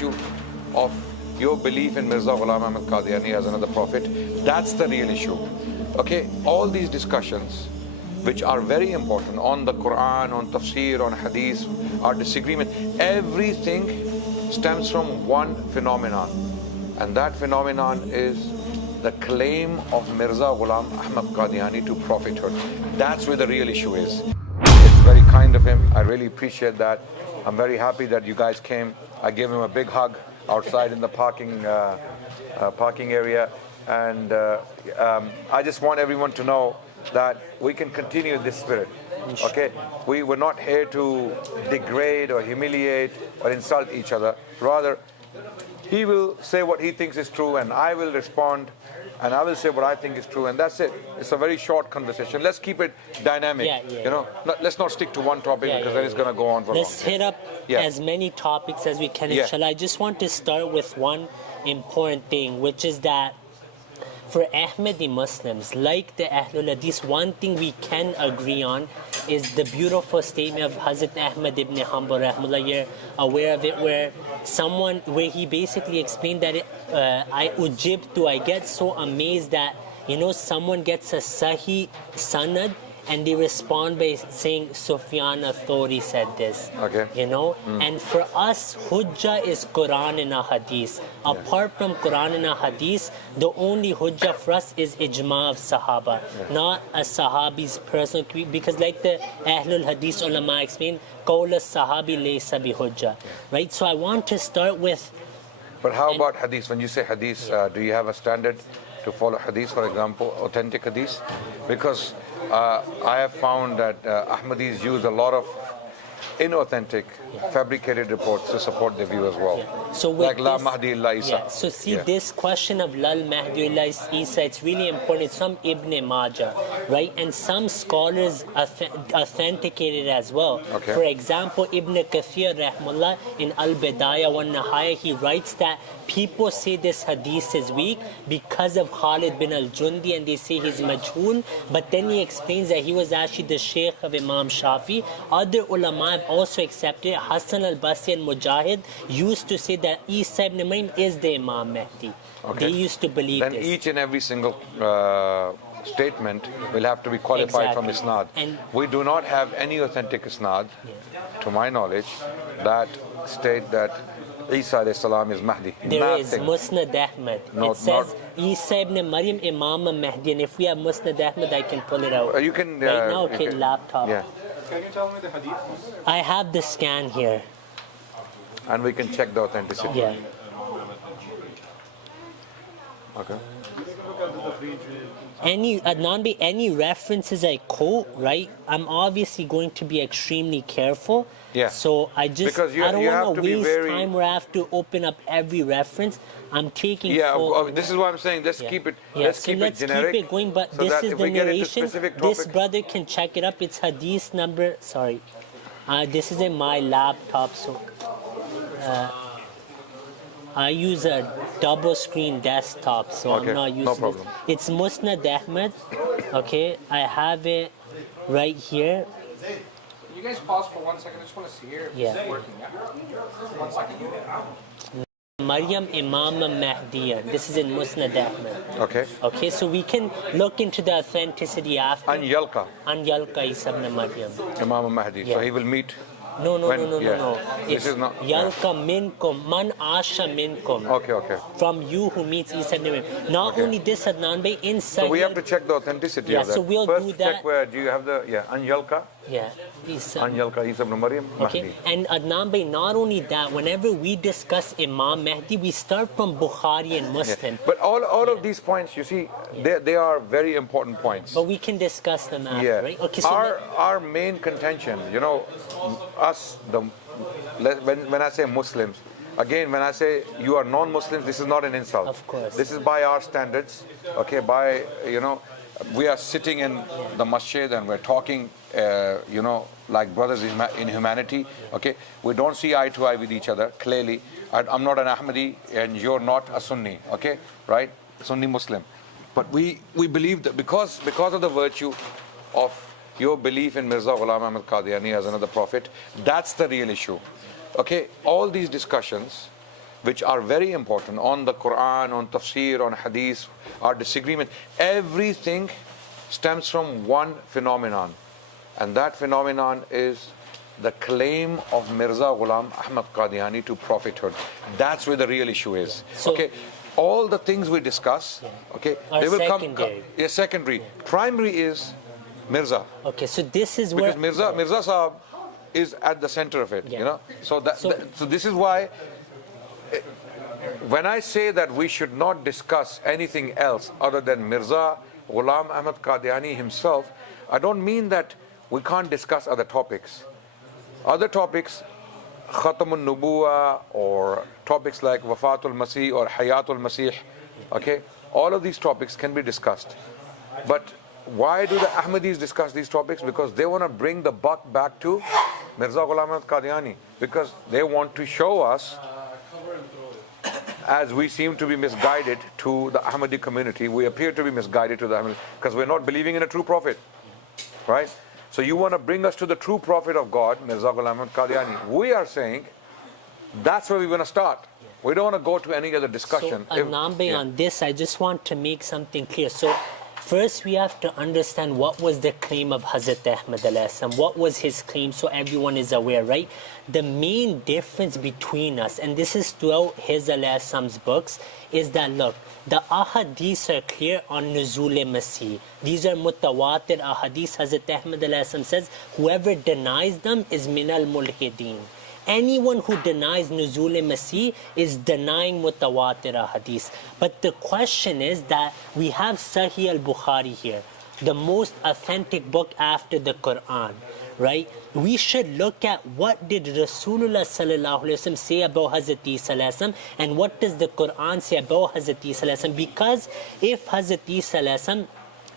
virtue of your belief in Mirza Ghulam Ahmad Qadiani as another prophet. That's the real issue. Okay, all these discussions, which are very important on the Quran, on tafsir, on hadith, our disagreement, everything stems from one phenomenon, and that phenomenon is the claim of Mirza Ghulam Ahmad Qadiani to prophethood. That's where the real issue is. It's very kind of him. I really appreciate that. I'm very happy that you guys came. I gave him a big hug outside in the parking area, and I just want everyone to know that we can continue this spirit. Okay, we were not here to degrade or humiliate or insult each other. Rather, he will say what he thinks is true, and I will respond, and I will say what I think is true, and that's it. It's a very short conversation. Let's keep it dynamic. You know, let's not stick to one topic, because then it's going to go on for long. Let's hit up as many topics as we can, inshallah. I just want to start with one important thing, which is that for Ahmadi Muslims, like the Ahlul Hadith, one thing we can agree on is the beautiful statement of Hazrat Ahmad ibn Hanbal rahimahullah. You're aware of it, where he basically explained that I get so amazed that, you know, someone gets a Sahih Sanad and they respond by saying Sufyan al-Thawri said this. You know, and for us, Hujjah is Quran and a Hadith. Apart from Quran and a Hadith, the only Hujjah for us is Ijma of Sahaba, not a Sahabi's personal, because like the Ahlul Hadith ulama explain, Qawl al-Sahabi laysa bi Hujjah. Right? So I want to start with. But how about Hadith? When you say Hadith, do you have a standard to follow Hadith, for example, authentic Hadith? Because I have found that Ahmadis use a lot of inauthentic, fabricated reports to support their view as well. So like La Mahdi illa Isa. So see, this question of Lal Mahdi illa Isa, it's really important. It's from Ibn Majah, right? And some scholars authenticated it as well. For example, Ibn Kathir rahmullah in Al-Bidayah wa Nihaya, he writes that people say this hadith is weak because of Khalid bin al-Jundi, and they say he's majhul, but then he explains that he was actually the Sheikh of Imam Shafi. Other ulama have also accepted. Hassan al-Basri and Mujahid used to say that Isa ibn Maryam is the Imam Mahdi. They used to believe this. Then each and every single statement will have to be qualified from Isnad. And we do not have any authentic Isnad, to my knowledge, that state that Isa alayhi salam is Mahdi. There is Musnad Ahmad. It says Isa ibn Maryam Imam Mahdi, and if we have Musnad Ahmad, I can pull it out. You can right now, laptop. Can you tell me the hadith? I have the scan here. And we can check the authenticity. Okay. Any references I quote, right? I'm obviously going to be extremely careful. So I don't want to waste time where I have to open up every reference. I'm taking. This is what I'm saying. Let's keep it. Let's keep it generic. Keep it going. But so this is the narration. This brother can check it up. It's hadith number. Sorry, this is in my laptop. So I use a double screen desktop, so I'm not using it. It's Musnad Ahmad. Okay, I have it right here. Can you guys pause for 1 second? I just want to see here if it's working. 1 second. Maryam Imam Mahdiya. This is in Musnad Ahmad. Okay, so we can look into the authenticity after. An Yalqa Isa ibn Maryam. Imam Mahdi. So he will meet. No. It's Yalqa minkum, man asha minkum. Okay. From you who meets Isa ibn Maryam. Not only this, Adnan Bhai, inside. So we have to check the authenticity of that. So we'll First do that. Check where do you have the An Yalqa? An Yalqa Isa ibn Maryam. Mahdi. And Adnan Bhai, not only that, whenever we discuss Imam Mahdi, we start from Bukhari and Muslim. But all of these points, you see, they are very important points. But we can discuss them after, right? Okay, so our main contention, you know, us, when I say Muslims, again, when I say you are non-Muslims, this is not an insult. Of course. This is by our standards, by, we are sitting in the masjid and we're talking, like brothers in humanity, We don't see eye to eye with each other, clearly. I'm not an Ahmadi and you're not a Sunni, right? Sunni Muslim. But we believe that because of the virtue of your belief in Mirza Ghulam Ahmad Qadiani as another prophet, that's the real issue. All these discussions, which are very important on the Quran, on tafsir, on hadith, our disagreement, everything stems from one phenomenon. And that phenomenon is the claim of Mirza Ghulam Ahmad Qadiani to prophethood. That's where the real issue is. So, okay, all the things we discuss, okay, are they will secondary. Secondary. Primary is Mirza. Okay, so this is where Because Mirza Sahab is at the center of it, you know. So so this is why when I say that we should not discuss anything else other than Mirza Ghulam Ahmad Qadiani himself, I don't mean that we can't discuss other topics. Other topics, Khatamun Nubuwa, or topics like Wafatul Masih or Hayatul Masih, okay, all of these topics can be discussed. But why do the Ahmadis discuss these topics? Because they want to bring the buck back to Mirza Ghulam Ahmad Qadiani, because they want to show us, as we seem to be misguided to the Ahmadi community, we appear to be misguided to the Ahmadi, because we're not believing in a true prophet, right? So you want to bring us to the true prophet of God, Mirza Ghulam Ahmad Qadiani. We are saying that's where we're going to start. We don't want to go to any other discussion. So, Adnan, on this, I just want to make something clear. So, first we have to understand what was the claim of Hazrat Ahmad alayhi salam. What was his claim, so everyone is aware, right? The main difference between us, and this is throughout his alayhi salam's books, is that, look, the ahadith are clear on Nuzul Masih. These are mutawatir ahadith. Hazrat Ahmad alayhi salam says, whoever denies them is minal mulhideen. Anyone who denies Nuzul Masih is denying mutawatir hadith. But the question is that we have Sahih al-Bukhari here, the most authentic book after the Quran, right? We should look at what did Rasulullah sallallahu alaihi wasallam say about Hazrat Isa alayhi salam, and what does the Quran say about Hazrat Isa alayhi salam. Because if Hazrat Isa alayhi salam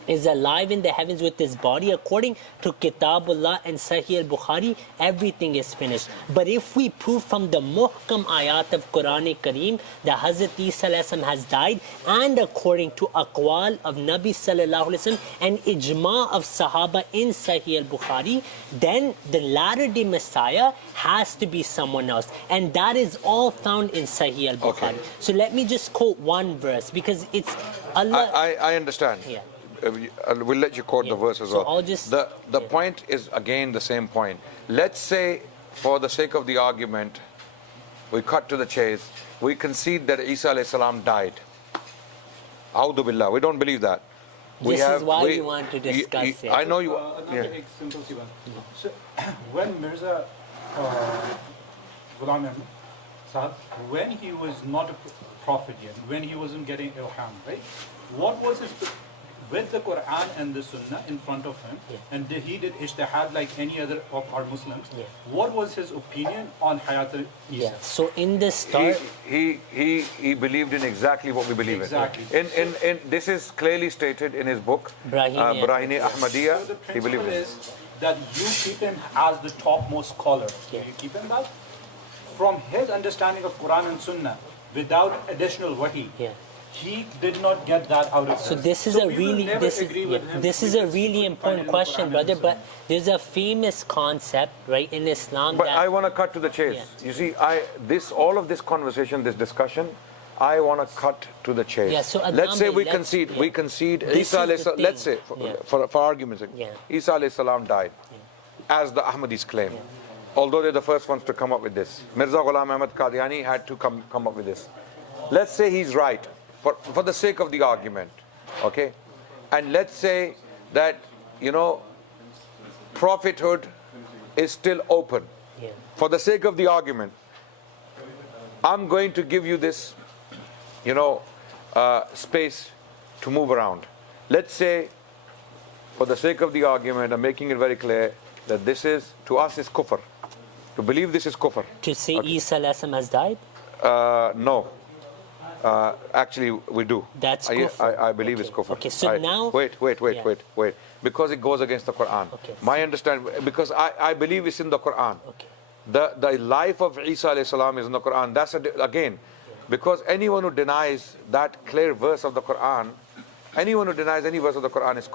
is alive in the heavens with his body, according to Kitabullah and Sahih al-Bukhari, everything is finished. But if we prove from the muhkam ayat of Quran Kareem that Hazrat Isa alayhi salam has died, and according to aqwal of Nabi sallallahu alaihi wasallam and ijma of Sahaba in Sahih al-Bukhari, then the latter-day Messiah has to be someone else. And that is all found in Sahih al-Bukhari. Okay. So let me just quote one verse, because it's Allah. I understand. Yeah. We'll let you quote the verse as well. I'll just, the point is again the same point. Let's say, for the sake of the argument, we cut to the chase, we concede that Isa alayhi salam died. A'udhu billah. We don't believe that. This is why we want to discuss it. I know you. Another simple one. So when Mirza Ghulam Ahmad Sahib, when he was not a prophet yet, when he wasn't getting ilham, right? What was his with the Quran and the Sunnah in front of him, and he did ijtihad like any other of our Muslims. What was his opinion on Hayat al-Isa? Yeah. So in the start, he believed in exactly what we believe in. In this is clearly stated in his book, Brahini Ahmadiyya. So the He believed principle in. is that you keep him as the topmost scholar. You keep him that from his understanding of Quran and Sunnah without additional wahi. He did not get that out of so us. this is So a we will really never agree with him this is a really important question, brother. But there's a famous concept, right, in Islam. But that, I want to cut to the chase. You see, all of this conversation, this discussion, I want to cut to the chase. Yeah, so let's say we let's- concede. We concede. This Isa is the alayhi salam, thing. let's say, for argument's sake, Isa alayhi salam died, as the Ahmadis claim. Although they're the first ones to come up with this. Mirza Ghulam Ahmad Qadiani had to come up with this. Let's say he's right, for the sake of the argument, okay? And let's say that, prophethood is still open. For the sake of the argument, I'm going to give you this, space to move around. Let's say, for the sake of the argument, I'm making it very clear that this is, to us, is kufr. To believe this is kufr. to say Isa alayhi salam has died. No. Actually, we do. That's kufr. I believe it's kufr. Okay, so now... Wait. Because it goes against the Quran. Okay. My understanding, because I believe it's in the Quran. Okay. The life of Isa alayhi salam is in the Quran. That's again, because anyone who denies that clear verse of the Quran, anyone who denies any verse of the Quran is